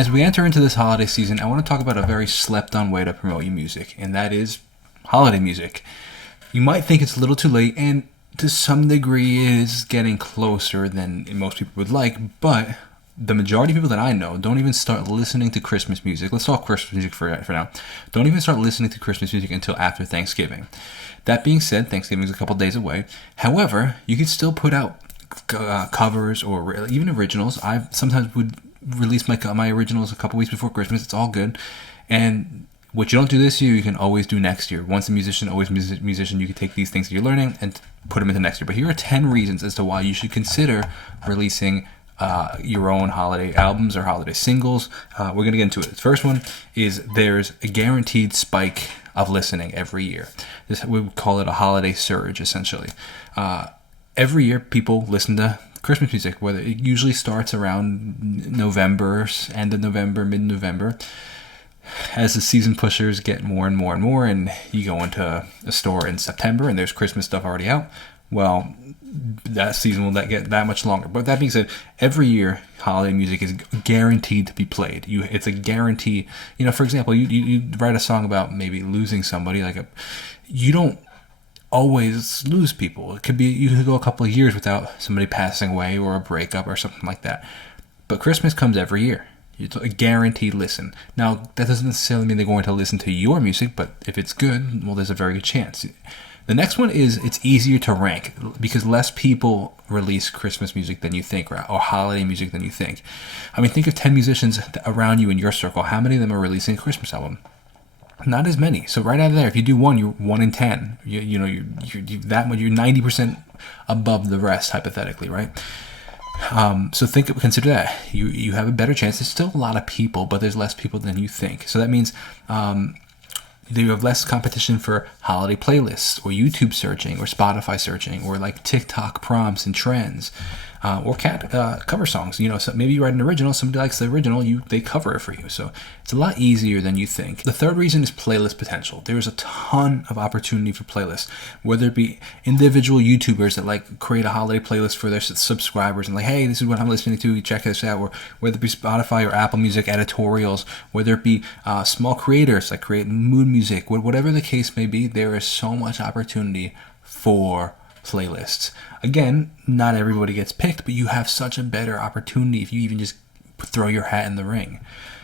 as we enter into this holiday season, I want to talk about a very slept-on way to promote your music, and that is holiday music. You might think it's a little too late, and to some degree it is getting closer than most people would like, but the majority of people that I know don't even start listening to Christmas music. Let's talk Christmas music for now. Don't even start listening to Christmas music until after Thanksgiving. That being said, Thanksgiving is a couple days away. However, you can still put out covers or even originals. I sometimes would release my originals a couple weeks before Christmas. It's all good. And what you don't do this year, you can always do next year. Once a musician, always a musician. You can take these things that you're learning and put them into next year. But here are 10 reasons as to why you should consider releasing your own holiday albums or holiday singles. We're going to get into it. The first one is there's a guaranteed spike of listening every year. We would call it a holiday surge, essentially. Every year, people listen to Christmas music, whether it usually starts around November, end of November, mid-November. As the season pushers get more and more and more, and you go into a store in September and there's Christmas stuff already out, well, that season will get that much longer. But that being said, every year holiday music is guaranteed to be played. It's a guarantee. For example, you write a song about maybe losing somebody. You don't always lose people. It could be you could go a couple of years without somebody passing away or a breakup or something like that. But Christmas comes every year. It's a guaranteed listen. Now, that doesn't necessarily mean they're going to listen to your music, but if it's good, well, there's a very good chance. The next one is it's easier to rank because less people release Christmas music than you think, or holiday music than you think. I mean, think of 10 musicians around you in your circle. How many of them are releasing a Christmas album? Not as many. So right out of there, if you do one, you're 1 in 10. You're 90% above the rest, hypothetically, right? So consider that. You have a better chance. There's still a lot of people, but there's less people than you think. So that means you have less competition for holiday playlists or YouTube searching or Spotify searching or like TikTok prompts and trends. Or cover songs. So maybe you write an original, somebody likes the original, they cover it for you. So it's a lot easier than you think. The third reason is playlist potential. There's a ton of opportunity for playlists, whether it be individual YouTubers that create a holiday playlist for their subscribers and hey, this is what I'm listening to, check this out, or whether it be Spotify or Apple Music editorials, whether it be small creators that create mood music, whatever the case may be, there is so much opportunity for playlists. Again, not everybody gets picked, but you have such a better opportunity if you even just throw your hat in the ring.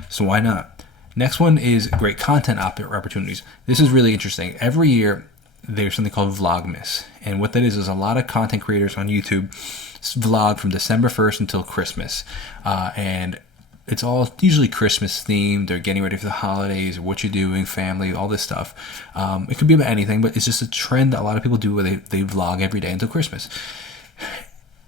So why not? Next one is great content opportunities. This is really interesting. Every year, there's something called Vlogmas. And what that is a lot of content creators on YouTube vlog from December 1st until Christmas. And it's all usually Christmas themed or getting ready for the holidays or what you're doing, family, all this stuff. It could be about anything, but it's just a trend that a lot of people do where they vlog every day until Christmas.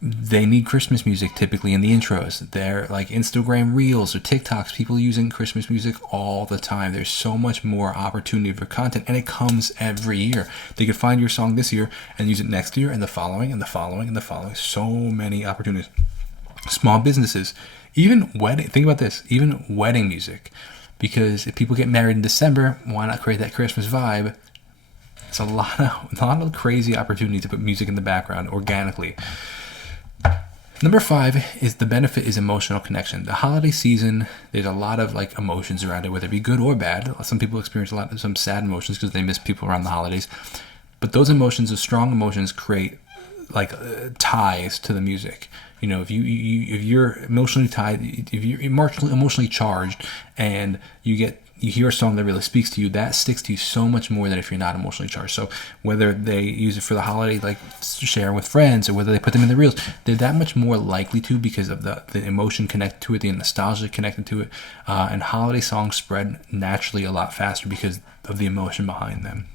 They need Christmas music typically in the intros. They're like Instagram Reels or TikToks, people using Christmas music all the time. There's so much more opportunity for content, and it comes every year. They could find your song this year and use it next year and the following and the following and the following. So many opportunities. Small businesses. Even think about this, even wedding music, because if people get married in December, why not create that Christmas vibe? It's a lot of crazy opportunity to put music in the background organically. Number 5 is the benefit is emotional connection. The holiday season, there's a lot of emotions around it, whether it be good or bad. Some people experience some sad emotions because they miss people around the holidays. But those emotions, those strong emotions, create ties to the music. If you're emotionally tied, if you're emotionally charged, and you hear a song that really speaks to you, that sticks to you so much more than if you're not emotionally charged. So whether they use it for the holiday, sharing with friends, or whether they put them in the reels, they're that much more likely to because of the emotion connected to it, the nostalgia connected to it, and holiday songs spread naturally a lot faster because of the emotion behind them.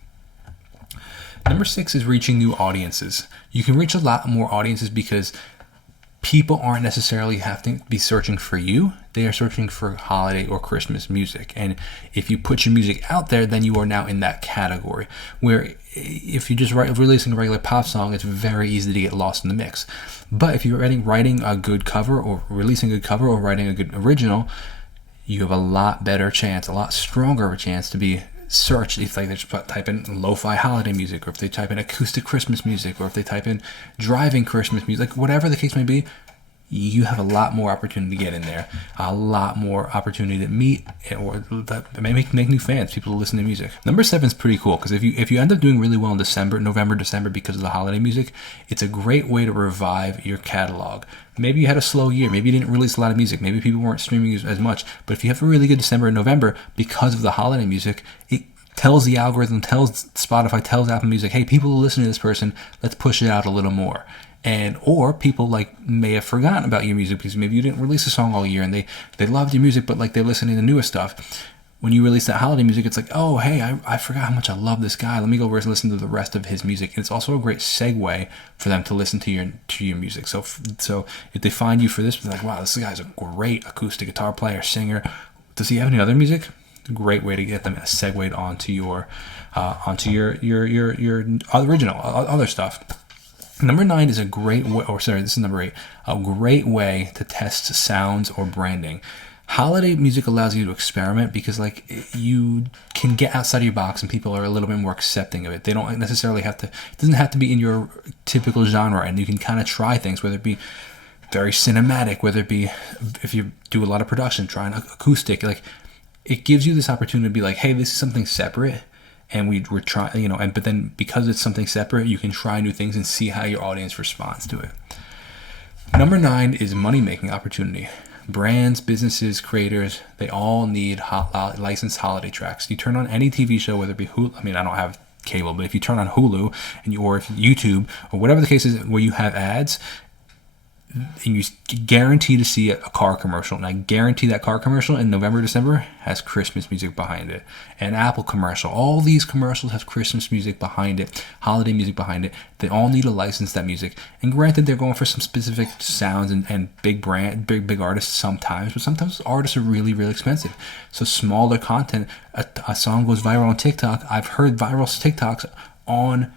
Number 6 is reaching new audiences. You can reach a lot more audiences because people aren't necessarily having to be searching for you. They are searching for holiday or Christmas music. And if you put your music out there, then you are now in that category. Where if you just releasing a regular pop song, it's very easy to get lost in the mix. But if you're writing a good cover or releasing a good cover or writing a good original, you have a lot better chance, a lot stronger of a chance to be searched if they just type in lo-fi holiday music, or if they type in acoustic Christmas music, or if they type in driving Christmas music, whatever the case may be, you have a lot more opportunity to get in there, a lot more opportunity to meet or make new fans, people who listen to music. Number 7 is pretty cool because if you end up doing really well in November, December because of the holiday music, it's a great way to revive your catalog. Maybe you had a slow year, maybe you didn't release a lot of music, maybe people weren't streaming as much, but if you have a really good December and November because of the holiday music, it tells the algorithm, tells Spotify, tells Apple Music, hey, people who listen to this person, let's push it out a little more. Or people may have forgotten about your music because maybe you didn't release a song all year and they loved your music, but they're listening to the newest stuff. When you release that holiday music, it's like, oh, hey, I forgot how much I love this guy. Let me go over and listen to the rest of his music. And it's also a great segue for them to listen to your music. So if they find you for this, they're like, wow, this guy's a great acoustic guitar player, singer. Does he have any other music? It's a great way to get them segued onto your original other stuff. Number 9 is a great way, this is number 8, a great way to test sounds or branding. Holiday music allows you to experiment because you can get outside of your box and people are a little bit more accepting of it. They don't necessarily it doesn't have to be in your typical genre, and you can kind of try things, whether it be very cinematic, whether it be if you do a lot of production, trying acoustic. It gives you this opportunity to be like, hey, this is something separate. And we're trying, but then because it's something separate, you can try new things and see how your audience responds to it. Number 9 is money-making opportunity. Brands, businesses, creators, they all need licensed holiday tracks. You turn on any TV show, whether it be Hulu, I don't have cable, but if you turn on Hulu or if YouTube or whatever the case is where you have ads, and you guarantee to see a car commercial, and I guarantee that car commercial in November, December has Christmas music behind it. An Apple commercial, all these commercials have Christmas music behind it, holiday music behind it. They all need to license that music. And granted, they're going for some specific sounds and big artists sometimes, but sometimes artists are really, really expensive. So smaller content, a song goes viral on TikTok. I've heard viral TikToks on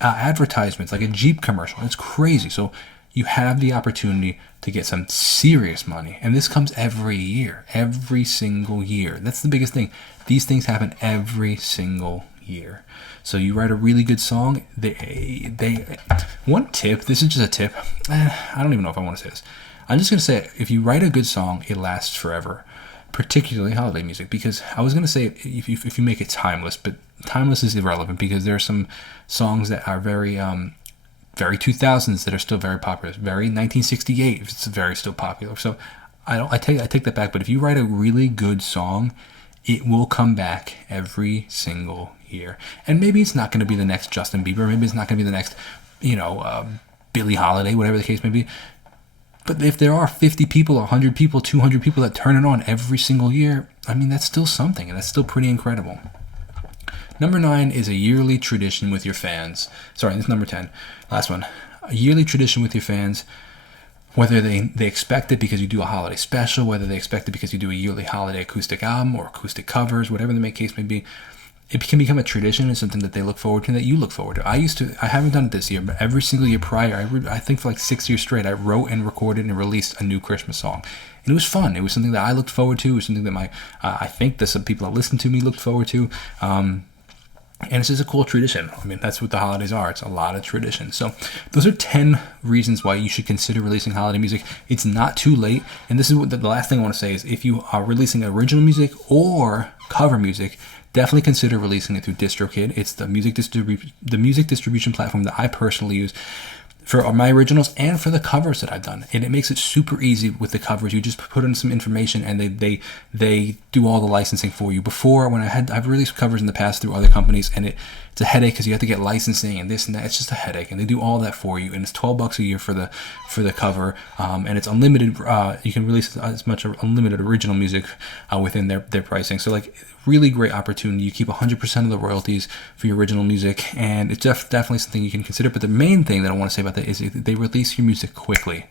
advertisements, like a Jeep commercial. It's crazy. So you have the opportunity to get some serious money. And this comes every year, every single year. That's the biggest thing. These things happen every single year. So you write a really good song. One tip, this is just a tip. I don't even know if I want to say this. I'm just going to say it. If you write a good song, it lasts forever, particularly holiday music. Because I was going to say if you make it timeless, but timeless is irrelevant because there are some songs that are very 2000s that are still very popular. Very 1968, it's very still popular. So I take that back. But if you write a really good song, it will come back every single year. And maybe it's not going to be the next Justin Bieber. Maybe it's not going to be the next, Billie Holiday, whatever the case may be. But if there are 50 people, 100 people, 200 people that turn it on every single year, that's still something, and that's still pretty incredible. Number 9 is a yearly tradition with your fans. Sorry, this is number 10. Last one. A yearly tradition with your fans, whether they expect it because you do a holiday special, whether they expect it because you do a yearly holiday acoustic album or acoustic covers, whatever the case may be. It can become a tradition and something that they look forward to, that you look forward to. I haven't done it this year, but every single year prior, I think for 6 years straight, I wrote and recorded and released a new Christmas song. And it was fun. It was something that I looked forward to. It was something that I think that some people that listen to me looked forward to. And it's just a cool tradition. That's what the holidays are. It's a lot of tradition. So those are 10 reasons why you should consider releasing holiday music. It's not too late. And this is what the last thing I want to say is, if you are releasing original music or cover music, definitely consider releasing it through Distrokid. It's the music distribution platform that I personally use for my originals and for the covers that I've done. And it makes it super easy with the covers. You just put in some information and they do all the licensing for you. Before, when I've released covers in the past through other companies, and it's a headache because you have to get licensing and this and that. It's just a headache, and they do all that for you. And it's $12 a year for the cover, and it's unlimited. You can release as much unlimited original music within their pricing. So really great opportunity. You keep 100% of the royalties for your original music, and it's definitely something you can consider. But the main thing that I want to say about that is they release your music quickly.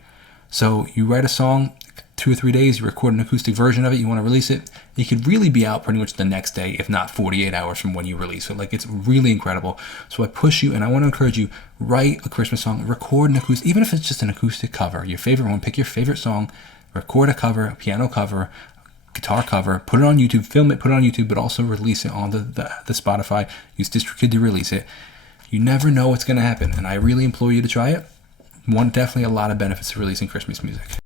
So you write a song, 2 or 3 days, you record an acoustic version of it, you want to release it, it could really be out pretty much the next day, if not 48 hours from when you release it. It's really incredible. So I push you, and I want to encourage you, write a Christmas song, record an acoustic, even if it's just an acoustic cover, your favorite one, pick your favorite song, record a cover, a piano cover, guitar cover, put it on YouTube, film it, put it on YouTube, but also release it on the Spotify. Use Distrokid to release it. You never know what's going to happen, and I really implore you to try it. Definitely a lot of benefits to releasing Christmas music.